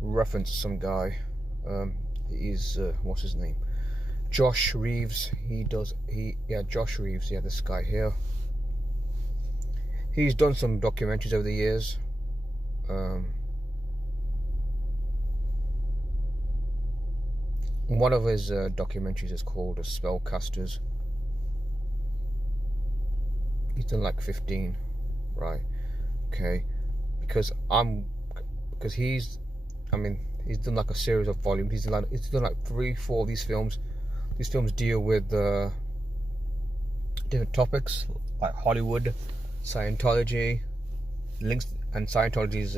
reference some guy. He's what's his name? Josh Reeves. Josh Reeves. Yeah, this guy here. He's done some documentaries over the years. One of his documentaries is called Spellcasters. He's done like 15, right? Okay, because he's done like a series of volumes. He's done like 3-4 of these films. These films deal with different topics like Hollywood, Scientology, Scientology's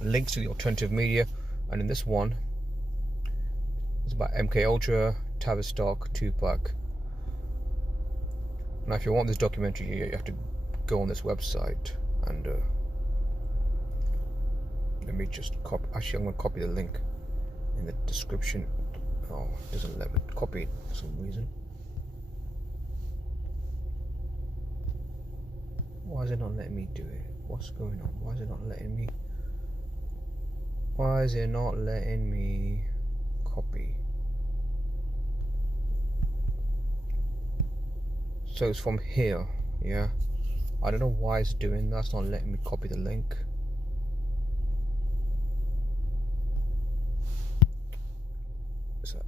links to the alternative media. And in this one, it's about MK Ultra, Tavistock, Tupac. Now, if you want this documentary, you have to go on this website and let me just copy. Actually, I'm going to copy the link in the description. Oh, it doesn't let me copy it for some reason. Why is it not letting me do it? What's going on? Why is it not letting me? Why is it not letting me copy? So it's from here, yeah. I don't know why it's doing that. It's not letting me copy the link. So,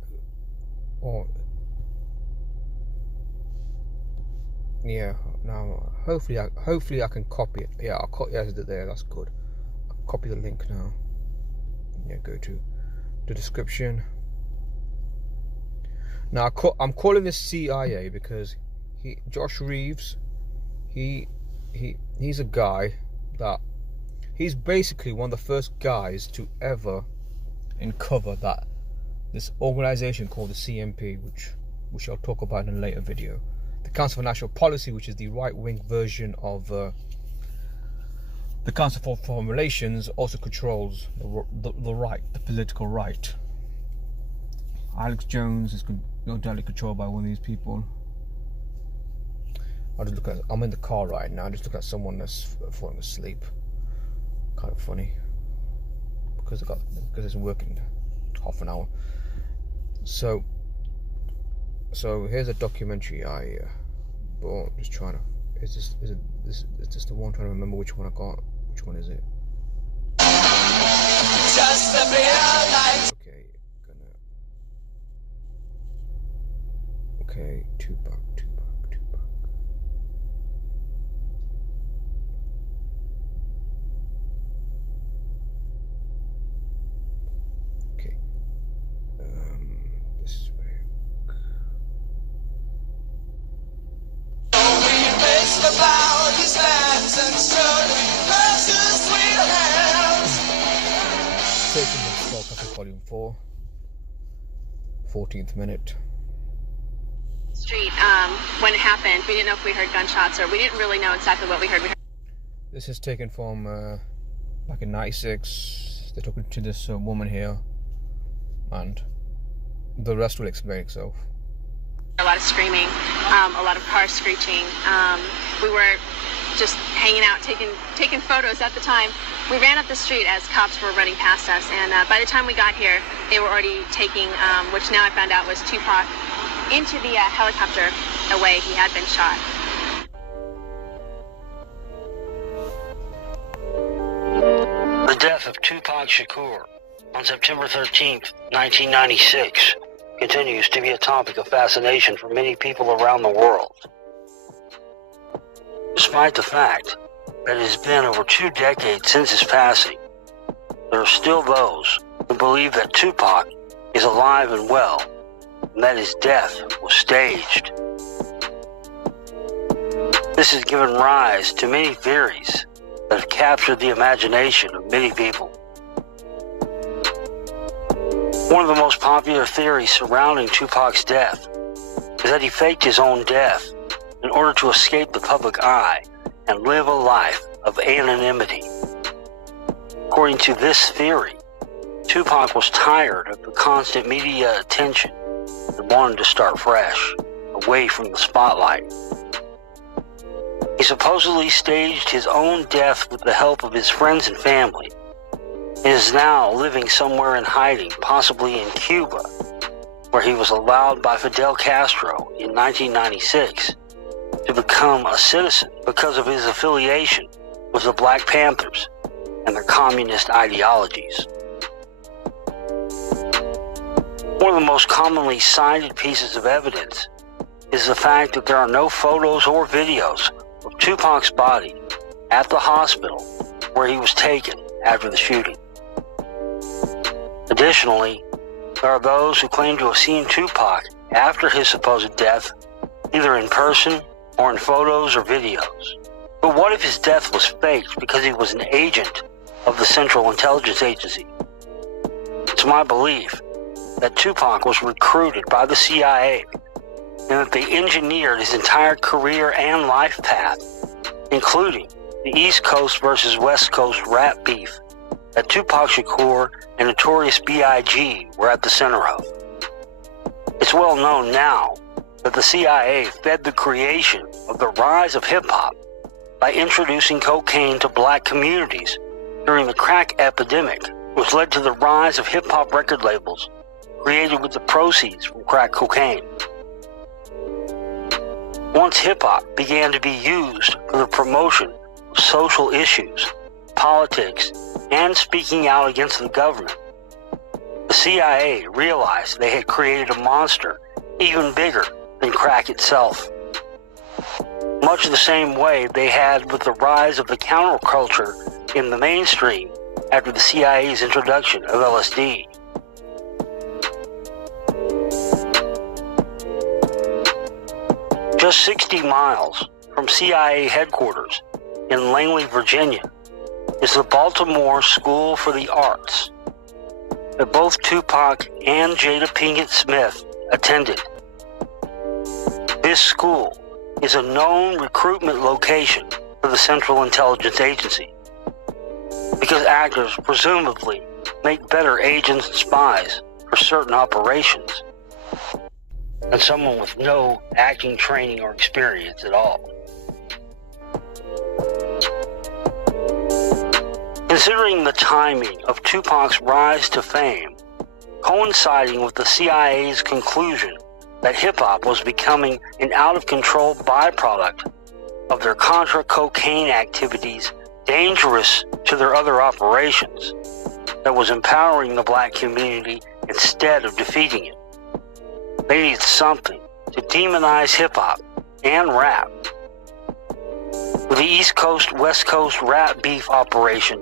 yeah. Now, hopefully I can copy it. Yeah, I'll copy it there. That's good. I'll copy the link now. Yeah, go to the description. Now I'm calling this CIA because Josh Reeves, he's a guy that he's basically one of the first guys to ever uncover that this organization called the CMP, which I'll talk about in a later video. The Council for National Policy, which is the right-wing version of the Council for Foreign Relations, also controls the right, the political right. Alex Jones is undoubtedly controlled by one of these people. I'm in the car right now. I'm just looking at someone that's falling asleep. Kind of funny because it's working half an hour. So here's a documentary I bought. Just trying to. Is this the one? I'm trying to remember which one I got. Which one is it? Just a bit. Okay, Tupac. Okay. This is where. Taking the Spellcasters Volume 4, 14th minute. Street, when it happened, we didn't know if we heard gunshots or we didn't really know exactly what we heard. This is taken from back in '96. They're talking to this woman here, and the rest will explain itself. A lot of screaming, a lot of cars screeching. We were just hanging out, taking photos at the time. We ran up the street as cops were running past us, and by the time we got here, they were already taking, which now I found out was Tupac, into the helicopter away. He had been shot. The death of Tupac Shakur on September 13th, 1996 continues to be a topic of fascination for many people around the world. Despite the fact that it has been over 2 decades since his passing, there are still those who believe that Tupac is alive and well, and that his death was staged. This has given rise to many theories that have captured the imagination of many people. One of the most popular theories surrounding Tupac's death is that he faked his own death in order to escape the public eye and live a life of anonymity. According to this theory, Tupac was tired of the constant media attention and wanted to start fresh, away from the spotlight. He supposedly staged his own death with the help of his friends and family, and is now living somewhere in hiding, possibly in Cuba, where he was allowed by Fidel Castro in 1996 to become a citizen because of his affiliation with the Black Panthers and their communist ideologies. One of the most commonly cited pieces of evidence is the fact that there are no photos or videos of Tupac's body at the hospital where he was taken after the shooting. Additionally, there are those who claim to have seen Tupac after his supposed death, either in person or in photos or videos. But what if his death was faked because he was an agent of the Central Intelligence Agency? It's my belief that Tupac was recruited by the CIA and that they engineered his entire career and life path, including the East Coast versus West Coast rap beef that Tupac Shakur and Notorious B.I.G. were at the center of. It's well known now that the CIA fed the creation of the rise of hip-hop by introducing cocaine to black communities during the crack epidemic, which led to the rise of hip-hop record labels created with the proceeds from crack cocaine. Once hip-hop began to be used for the promotion of social issues, politics, and speaking out against the government, the CIA realized they had created a monster even bigger than crack itself. Much the same way they had with the rise of the counterculture in the mainstream after the CIA's introduction of LSD. Just 60 miles from CIA headquarters in Langley, Virginia, is the Baltimore School for the Arts that both Tupac and Jada Pinkett Smith attended. This school is a known recruitment location for the Central Intelligence Agency because actors presumably make better agents and spies for certain operations than someone with no acting training or experience at all. Considering the timing of Tupac's rise to fame, coinciding with the CIA's conclusion that hip-hop was becoming an out-of-control byproduct of their Contra cocaine activities dangerous to their other operations, that was empowering the black community instead of defeating it. They needed something to demonize hip-hop and rap. With the East Coast, West Coast rap beef operation,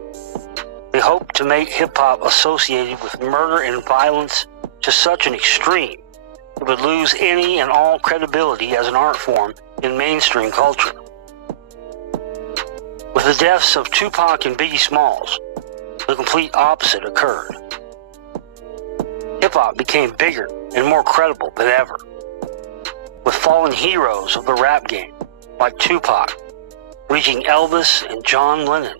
they hoped to make hip-hop associated with murder and violence to such an extreme it would lose any and all credibility as an art form in mainstream culture. With the deaths of Tupac and Biggie Smalls, the complete opposite occurred. Hip-hop became bigger and more credible than ever, with fallen heroes of the rap game like Tupac reaching Elvis and John Lennon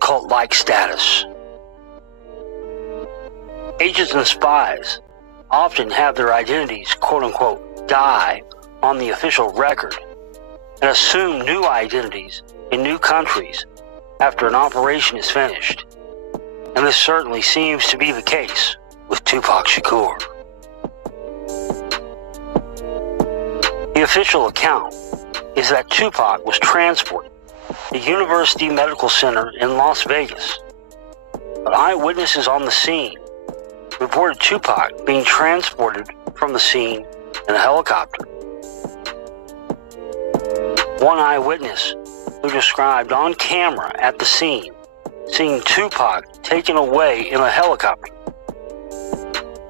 cult-like status. Agents and spies often have their identities, quote-unquote, die on the official record and assume new identities in new countries after an operation is finished. And this certainly seems to be the case with Tupac Shakur. The official account is that Tupac was transported to the University Medical Center in Las Vegas, but eyewitnesses on the scene reported Tupac being transported from the scene in a helicopter. One eyewitness who described on camera at the scene seeing Tupac taken away in a helicopter.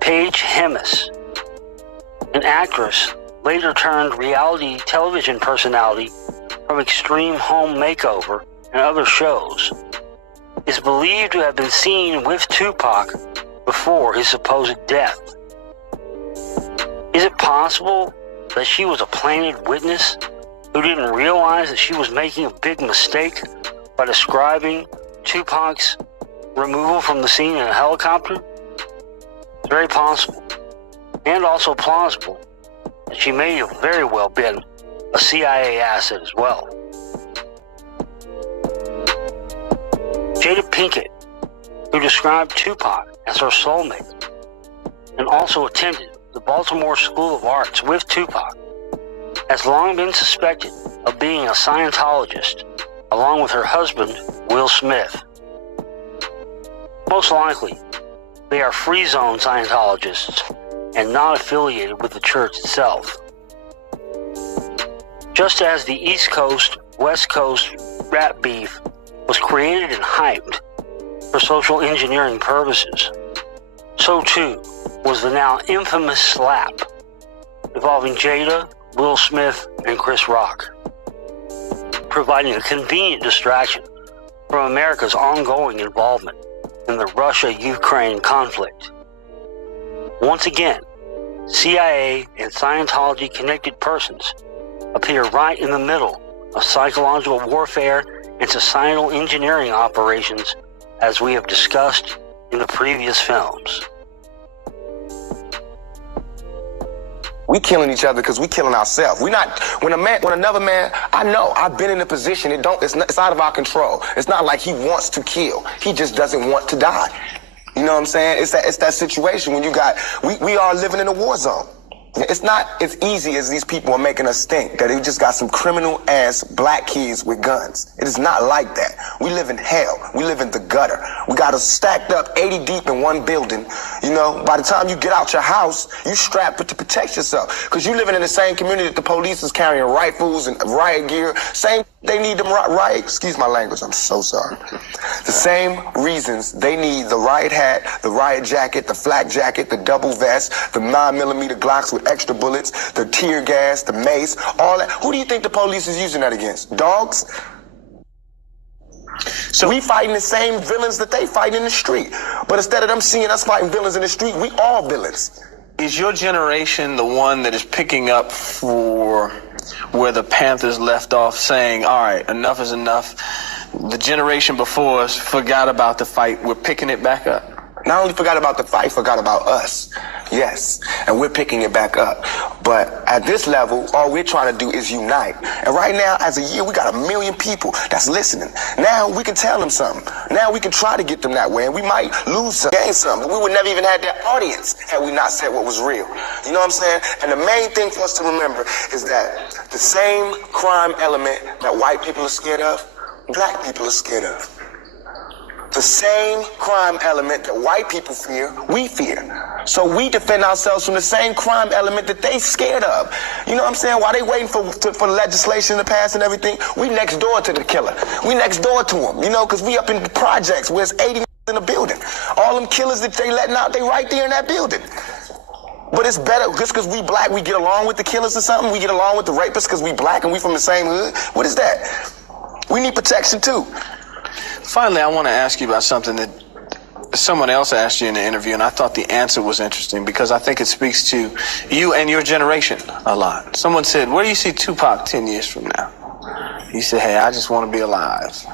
Paige Hemis, an actress later turned reality television personality from Extreme Home Makeover and other shows, is believed to have been seen with Tupac before his supposed death. Is it possible that she was a planted witness who didn't realize that she was making a big mistake by describing Tupac's removal from the scene in a helicopter? It's very possible, and also plausible, that she may have very well been a CIA asset as well. Jada Pinkett who described Tupac as her soulmate, and also attended the Baltimore School of Arts with Tupac, has long been suspected of being a Scientologist, along with her husband, Will Smith. Most likely, they are free zone Scientologists and not affiliated with the church itself. Just as the East Coast, West Coast rap beef was created and hyped for social engineering purposes, so too was the now infamous slap involving Jada, Will Smith, and Chris Rock, providing a convenient distraction from America's ongoing involvement in the Russia-Ukraine conflict. Once again, CIA and Scientology-connected persons appear right in the middle of psychological warfare and societal engineering operations, as we have discussed in the previous films. We killing each other because we killing ourselves. We not when another man. I know I've been in a position. It's out of our control. It's not like he wants to kill. He just doesn't want to die. You know what I'm saying? It's that situation when we are living in a war zone. It's not as easy as these people are making us think, that they just got some criminal ass black kids with guns. It is not like that. We live in hell. We live in the gutter. We got us stacked up 80 deep in one building. You know, by the time you get out your house, you strapped to protect yourself. Because you living in the same community that the police is carrying rifles and riot gear. Same, they need them riot, excuse my language, I'm so sorry. The same reasons they need the riot hat, the riot jacket, the flak jacket, the double vest, the 9mm Glocks with extra bullets, the tear gas, the mace, all that. Who do you think the police is using that against? Dogs? So we fighting the same villains that they fight in the street. But instead of them seeing us fighting villains in the street, we all villains. Is your generation the one that is picking up for where the Panthers left off, saying, all right, enough is enough? The generation before us forgot about the fight. We're picking it back up. Not only forgot about the fight, forgot about us. Yes, and we're picking it back up. But at this level, all we're trying to do is unite. And right now, as a year, we got 1 million people that's listening. Now we can tell them something. Now we can try to get them that way, and we might lose some, gain something. We would never even had that audience had we not said what was real. You know what I'm saying? And the main thing for us to remember is that the same crime element that white people are scared of, black people are scared of. The same crime element that white people fear, we fear. So we defend ourselves from the same crime element that they scared of. You know what I'm saying? While they waiting for legislation to pass and everything, we next door to the killer. We next door to him, you know, because we up in the projects where it's 80 in the building. All them killers that they letting out, they right there in that building. But it's better, just because we black, we get along with the killers or something? We get along with the rapists because we black and we from the same hood? What is that? We need protection too. Finally, I want to ask you about something that someone else asked you in the interview, and I thought the answer was interesting because I think it speaks to you and your generation a lot. Someone said, where do you see Tupac 10 years from now? You said, hey, I just want to be alive.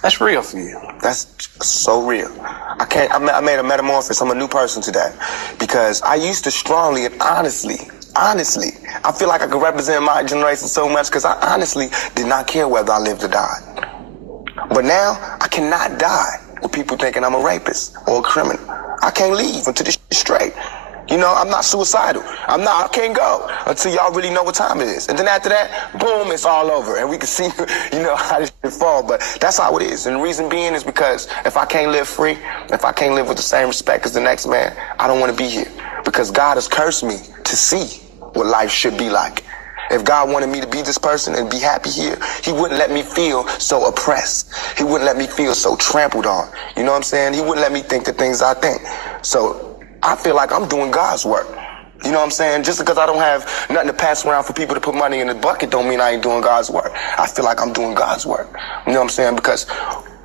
That's real for you. That's so real. I made a metamorphosis. I'm a new person today because I used to strongly and honestly, I feel like I could represent my generation so much because I honestly did not care whether I lived or died. But now, I cannot die with people thinking I'm a rapist or a criminal. I can't leave until this shit straight. You know, I'm not suicidal. I can't go until y'all really know what time it is. And then after that, boom, it's all over. And we can see, you know, how this shit fall. But that's how it is. And the reason being is because if I can't live free, if I can't live with the same respect as the next man, I don't want to be here. Because God has cursed me to see what life should be like. If God wanted me to be this person and be happy here, he wouldn't let me feel so oppressed. He wouldn't let me feel so trampled on. You know what I'm saying? He wouldn't let me think the things I think. So I feel like I'm doing God's work. You know what I'm saying? Just because I don't have nothing to pass around for people to put money in the bucket don't mean I ain't doing God's work. I feel like I'm doing God's work. You know what I'm saying? Because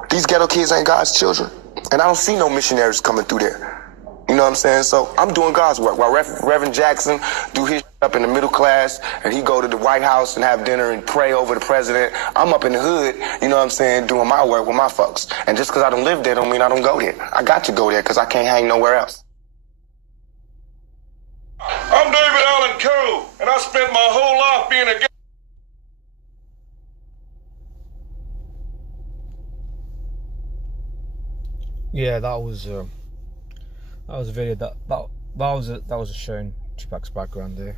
these ghetto kids ain't God's children. And I don't see no missionaries coming through there. You know what I'm saying? So I'm doing God's work. While Reverend Jackson do his up in the middle class and he go to the White House and have dinner and pray over the president, I'm up in the hood, you know what I'm saying, doing my work with my folks. And just because I don't live there don't mean I don't go there. I got to go there because I can't hang nowhere else. I'm David Allen Coe, and I spent my whole life being a Yeah, that was a video that was showing Tupac's background there.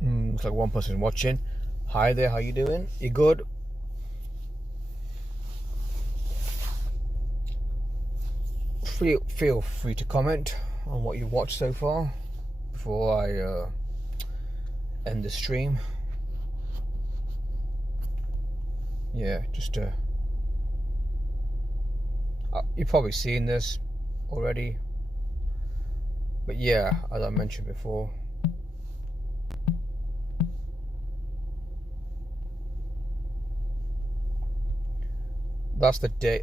Looks like one person watching. Hi there, how you doing? You good? Feel free to comment on what you watched so far before I end the stream. Yeah, just you've probably seen this already, but yeah, as I mentioned before, that's the day.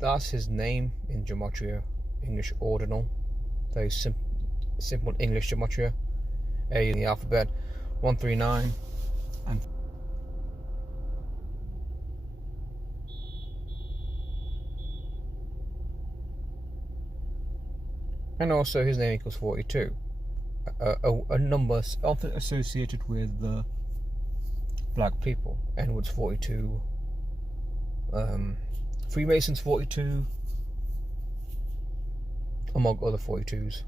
That's his name in gematria, English ordinal. Very simple English gematria. A in the alphabet, 139, and also his name equals 42. A number often associated with black people. Edwards 42. Freemasons 42, among other 42s.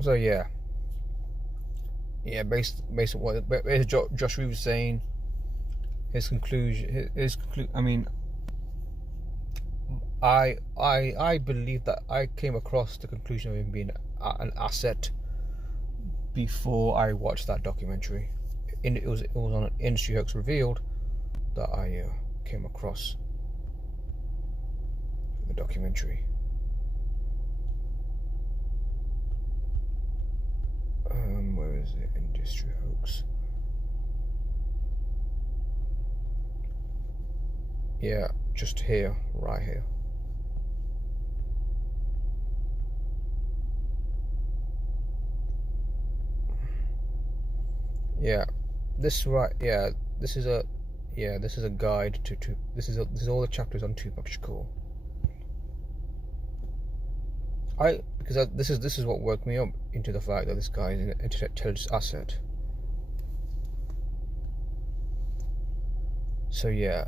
So yeah, based on what Josh Reed was saying, his conclusion, I mean, I believe that I came across the conclusion of him being an asset before I watched that documentary. It was on an Industry Hoax Revealed that I came across the documentary. Where is it? Industry Hoax. Yeah, just here, right here. Yeah, this right. Yeah, this is a guide to this is all the chapters on Tupac Shakur. This is what worked me up into the fact that this guy is an intelligence asset. So yeah.